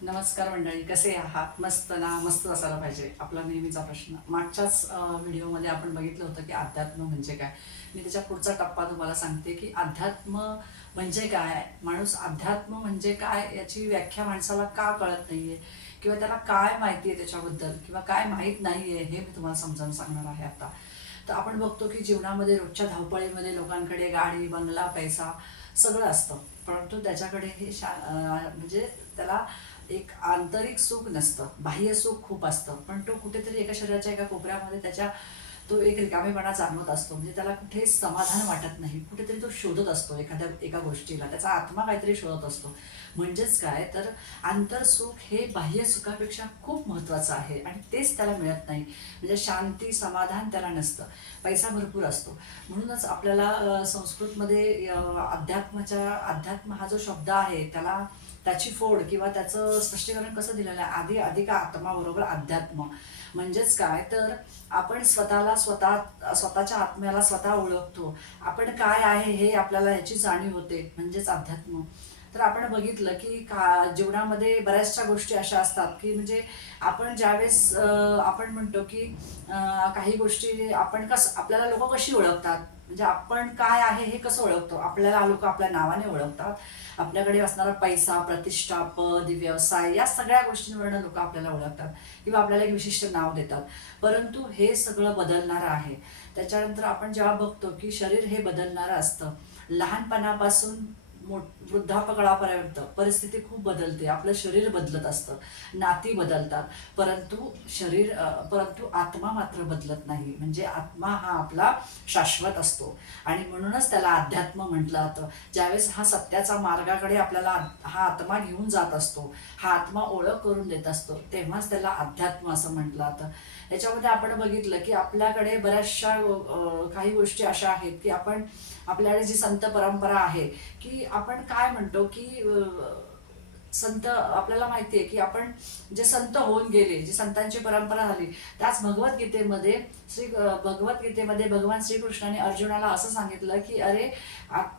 नमस्कार मंडळी, कसे आहात? मस्त ना? मस्त असायला पाहिजे, आपला नेहमीचा प्रश्न. मागच्याच व्हिडिओमध्ये आपण बघितलं होतं की अध्यात्म म्हणजे काय. मी त्याच्या पुढचा टप्पा तुम्हाला सांगते की अध्यात्म म्हणजे काय, माणूस अध्यात्म म्हणजे काय याची व्याख्या माणसाला का कळत नाहीये, किंवा त्याला काय माहिती आहे त्याच्याबद्दल, किंवा काय माहीत नाहीये हे मी तुम्हाला समजावून सांगणार आहे आता. तर आपण बघतो की जीवनामध्ये रोजच्या धावपळीमध्ये लोकांकडे गाडी, बंगला, पैसा सगळं असतं, परंतु त्याच्याकडे हे म्हणजे त्याला एक आंतरिक सुख नसतं. बाह्य सुख खूप असतं, पण तो कुठेतरी एका शरीराच्या एका कोपऱ्यामध्ये त्याच्या तो एक रिकामेपणा जाणवत असतो. म्हणजे त्याला कुठेच समाधान वाटत नाही. कुठेतरी तो शोधत असतो एका गोष्टीला, त्याचा आत्मा काहीतरी शोधत असतो. म्हणजेच काय तर आंतरसुख हे बाह्य सुखापेक्षा खूप महत्त्वाचं आहे, आणि तेच त्याला मिळत नाही. म्हणजे शांती, समाधान त्याला नसतं. पैसा भरपूर असतो. म्हणूनच आपल्याला संस्कृतमध्ये अध्यात्म हा जो शब्द आहे त्याला, त्याची फोड किंवा त्याचं स्पष्टीकरण कसं दिलेलं आहे, आधी अधिक आत्मा बरोबर अध्यात्म. म्हणजेच काय तर आपण स्वतःच्या आत्म्याला स्वतः ओळखतो. आपण काय आहे हे आपल्याला याची जाणीव होते, म्हणजेच अध्यात्म. तर आपण बघितलं की जीवनामध्ये बऱ्याचशा गोष्टी अशा असतात की म्हणजे आपण ज्यावेळेस आपण म्हणतो की काही गोष्टी आपल्याला लोक कशी ओळखतात, म्हणजे आपण काय आहे हे कसं ओळखतो. आपल्याला लोक आपल्या नावाने ओळखतात. आपल्याकडे असणारा पैसा, प्रतिष्ठा, पद, व्यवसाय या सगळ्या गोष्टींवरनं लोक आपल्याला ओळखतात, किंवा आपल्याला एक विशिष्ट नाव देतात. परंतु हे सगळं बदलणारं आहे. त्याच्यानंतर आपण जेव्हा बघतो की शरीर हे बदलणारं असतं. लहानपणापासून वृद्धापकाळापर्यंत परिस्थिती खूप बदलते, आपलं शरीर बदलत असतं, नाती बदलतात, परंतु आत्मा मात्र बदलत नाही. म्हणजे आत्मा हा आपला शाश्वत असतो, आणि म्हणूनच त्याला अध्यात्म म्हटलं जातं. ज्यावेळेस हा सत्याचा मार्गाकडे आपल्याला हा आत्मा घेऊन जात असतो, हा आत्मा ओळख करून देत असतो, तेव्हाच त्याला अध्यात्म असं म्हटलं जातं. याच्यामध्ये आपण बघितलं की आपल्याकडे बऱ्याचशा काही गोष्टी अशा आहेत की आपल्याकडे जी संत परंपरा आहे, की आपण काय म्हणतो की संत आपल्याला माहिती आहे की आपण जे संत होऊन गेले, जी संतांची परंपरा झाली, त्याच भगवद्गीतेमध्ये भगवान श्रीकृष्णाने अर्जुनाला असं सांगितलं की अरे,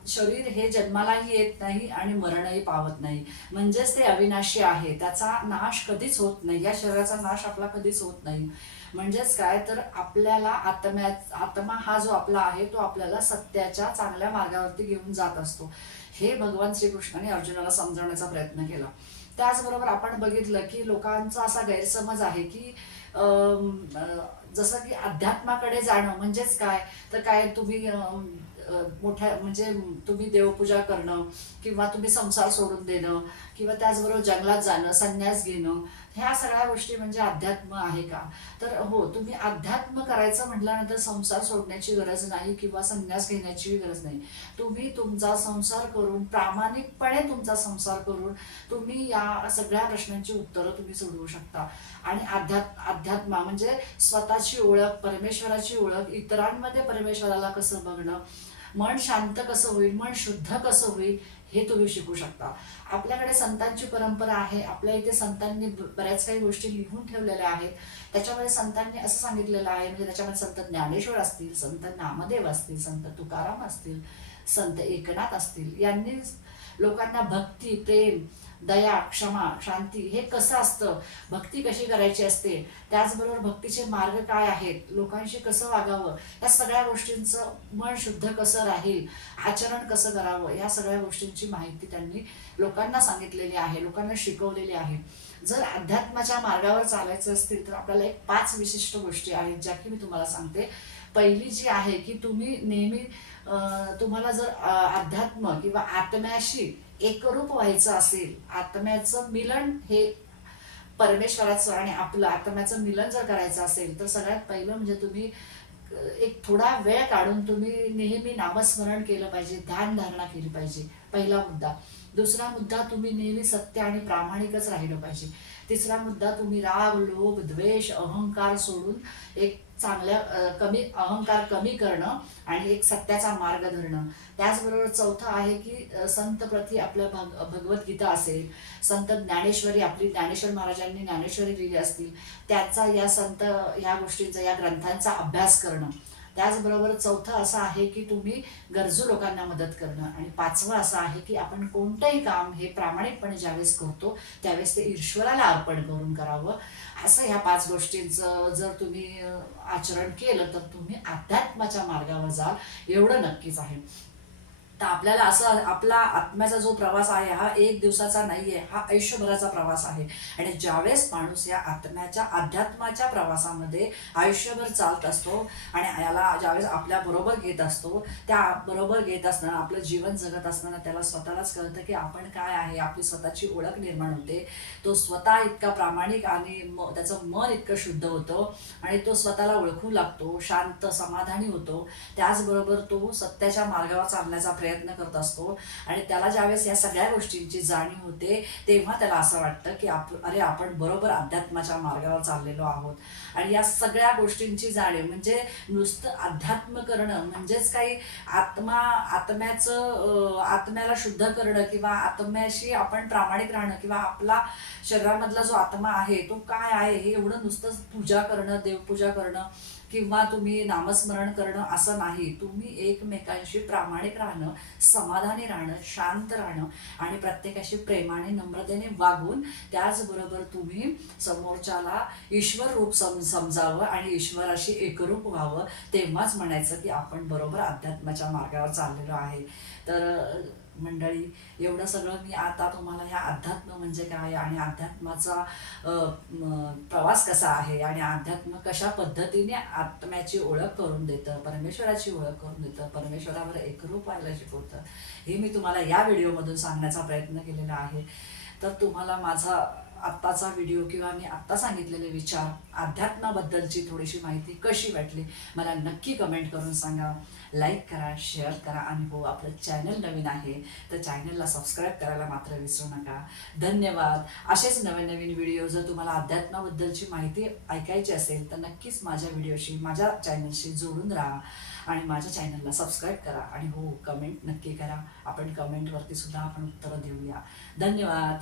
शरीर हे जन्मालाही येत नाही आणि मरणही पावत नाही. म्हणजेच ते अविनाशी आहे, त्याचा नाश कधीच होत नाही, या शरीराचा नाश आपला कधीच होत नाही. म्हणजेच काय तर आपल्याला आत्मा हा जो आपला आहे तो आपल्याला सत्याच्या चांगल्या मार्गावरती घेऊन जात असतो. हे भगवान श्रीकृष्णाने अर्जुनाला समजावण्याचा प्रयत्न केला. त्याचबरोबर आपण बघितलं की लोकांचा असा गैरसमज आहे की जसं की अध्यात्माकडे जाणं म्हणजेच काय तर काय तुम्ही मोठ्या म्हणजे तुम्ही देवपूजा करणं, किंवा तुम्ही संसार सोडून देणं, किंवा त्याचबरोबर जंगलात जाणं, संन्यास घेणं, ह्या सगळ्या गोष्टी म्हणजे अध्यात्म आहे का? तर हो, तुम्ही अध्यात्म करायचं म्हटल्यानंतर संसार सोडण्याची गरज नाही, किंवा संन्यास घेण्याची गरज नाही. तुम्ही तुमचा संसार करून, प्रामाणिकपणे तुमचा संसार करून तुम्ही या सगळ्या प्रश्नांची उत्तरं तुम्ही सोडवू शकता. आणि अध्यात्म म्हणजे स्वतःची ओळख, परमेश्वराची ओळख, इतरांमध्ये परमेश्वराला कसं बघणं, मन शांत कसं होईल, मन शुद्ध कसं होईल, हे तुम्ही शिकू शकता. आपल्याकडे संतांची परंपरा आहे. आपल्या इथे संतांनी बऱ्याच काही गोष्टी लिहून ठेवलेल्या आहेत. त्याच्यामध्ये संतांनी असं सांगितलेलं आहे, म्हणजे त्याच्यामध्ये संत ज्ञानेश्वर असतील, संत नामदेव असतील, संत तुकाराम असतील, संत एकनाथ असतील, यांनी लोकांना भक्ती, प्रेम, दया, क्षमा, शांती हे कसं असतं, भक्ती कशी करायची असते, त्याचबरोबर भक्तीचे मार्ग काय आहेत, लोकांशी कसं वागावं, या सगळ्या गोष्टींचं, मन शुद्ध कसं राहील, आचरण कसं करावं, या सगळ्या गोष्टींची माहिती त्यांनी लोकांना सांगितलेली आहे, लोकांना शिकवलेली आहे. जर अध्यात्माच्या मार्गावर चालायचं असतील तर आपल्याला एक 5 विशिष्ट गोष्टी आहेत ज्या की मी तुम्हाला सांगते. पहिली जी आहे की तुम्ही नेहमी तुम्हाला जर अध्यात्म किंवा आत्म्याशी एकरूप व्हायचं असेल, आत्म्याचं मिलन हे परमेश्वराचं आणि आपलं आत्म्याचं मिलन जर करायचं असेल, तर सगळ्यात पहिलं म्हणजे तुम्ही एक थोडा वेळ काढून तुम्ही नेहमी नामस्मरण केलं पाहिजे, ध्यानधारणा केली पाहिजे, पहिला मुद्दा. दुसरा मुद्दा, तुम्ही नेहमी सत्य आणि प्रामाणिकच राहिलं पाहिजे. तिसरा मुद्दा, तुम्ही राग, लोभ, द्वेष, अहंकार सोडून एक चांगल्या अहंकार कमी करणं आणि एक सत्याचा मार्ग धरणं. त्याचबरोबर चौथं आहे की संतप्रती आपल्या भगवद्गीता असेल, संत ज्ञानेश्वरी, आपली ज्ञानेश्वर महाराजांनी ज्ञानेश्वरी लिहिली असतील, त्याचा या गोष्टींचा, या ग्रंथांचा अभ्यास करणं. त्याचबरोबर चौथं असं आहे की तुम्ही गरजू लोकांना मदत करणं. आणि पाचवं असं आहे की आपण कोणतंही काम हे प्रामाणिकपणे ज्यावेळेस करतो त्यावेळेस ते ईश्वराला अर्पण करून करावं. असं ह्या 5 गोष्टींचं जर तुम्ही आचरण केलं तर तुम्ही अध्यात्माच्या मार्गावर जाल एवढं नक्कीच आहे. तर आपल्याला असं आपला आत्म्याचा जो प्रवास आहे हा एक दिवसाचा नाही आहे, हा आयुष्यभराचा प्रवास आहे. आणि ज्यावेळेस माणूस या आत्म्याच्या अध्यात्माच्या प्रवासामध्ये आयुष्यभर चालत असतो आणि याला ज्यावेळेस आपल्याबरोबर घेत असतो, त्या बरोबर घेत असताना आपलं जीवन जगत असताना त्याला स्वतःलाच कळतं की आपण काय आहे, आपली स्वतःची ओळख निर्माण होते. तो स्वतः इतका प्रामाणिक आणि त्याचं मन इतकं शुद्ध होतं आणि तो स्वतःला ओळखू लागतो, शांत समाधानी होतो. त्याचबरोबर तो सत्याच्या मार्गावर चालण्याचा प्रयत्न करत असतो. आणि त्याला ज्यावेळेस या सगळ्या गोष्टींची जाणीव होते तेव्हा त्याला असं वाटतं की अरे आपण बरोबर अध्यात्माच्या मार्गावर चाललेलो आहोत. आणि या सगळ्या गोष्टींची जाणीव म्हणजे नुसतं अध्यात्म करणं म्हणजेच काही आत्म्याला शुद्ध करणं किंवा आत्म्याशी आपण प्रामाणिक राहणं किंवा आपला शरीरामधला जो आत्मा आहे तो काय आहे हे एवढं नुसतं पूजा करणं, देवपूजा करणं किंवा तुम्ही नामस्मरण करणं असं नाही. तुम्ही एकमेकांशी प्रामाणिक राहणं, समाधानी राहणं, शांत राहणं आणि प्रत्येकाशी प्रेमाने नम्रतेने वागून त्याचबरोबर तुम्ही समोरच्याला ईश्वर रूप समजावं आणि ईश्वराशी एकरूप व्हावं. तेव्हाच म्हणायचं की आपण बरोबर अध्यात्माच्या मार्गावर चाललेलो आहे. तर मंडळी, एवढं सगळं मी आता तुम्हाला ह्या अध्यात्म म्हणजे काय आणि अध्यात्माचा प्रवास कसा आहे आणि अध्यात्म कशा पद्धतीने आत्म्याची ओळख करून देतं, परमेश्वराची ओळख करून देतं, परमेश्वरावर एकरूप व्हायला शिकवतं, हे मी तुम्हाला या व्हिडिओमधून सांगण्याचा प्रयत्न केलेला आहे. तर तुम्हाला माझा आत्ताचा व्हिडिओ किंवा मी आत्ता सांगितलेले विचार, अध्यात्माबद्दलची थोडीशी माहिती कशी वाटली मला नक्की कमेंट करून सांगा. लाईक करा, शेअर करा आणि हो, आपलं चॅनल नवीन आहे तर चॅनलला सबस्क्राईब करायला मात्र विसरू नका. धन्यवाद. असेच नवीन नवीन व्हिडिओ जर तुम्हाला अध्यात्माबद्दलची माहिती ऐकायची असेल तर नक्कीच माझ्या व्हिडिओशी, माझ्या चॅनलशी जोडून राहा आणि माझ्या चॅनलला सबस्क्राईब करा. आणि हो, कमेंट नक्की करा. आपण कमेंटवरती सुद्धा आपण उत्तरं देऊया. धन्यवाद.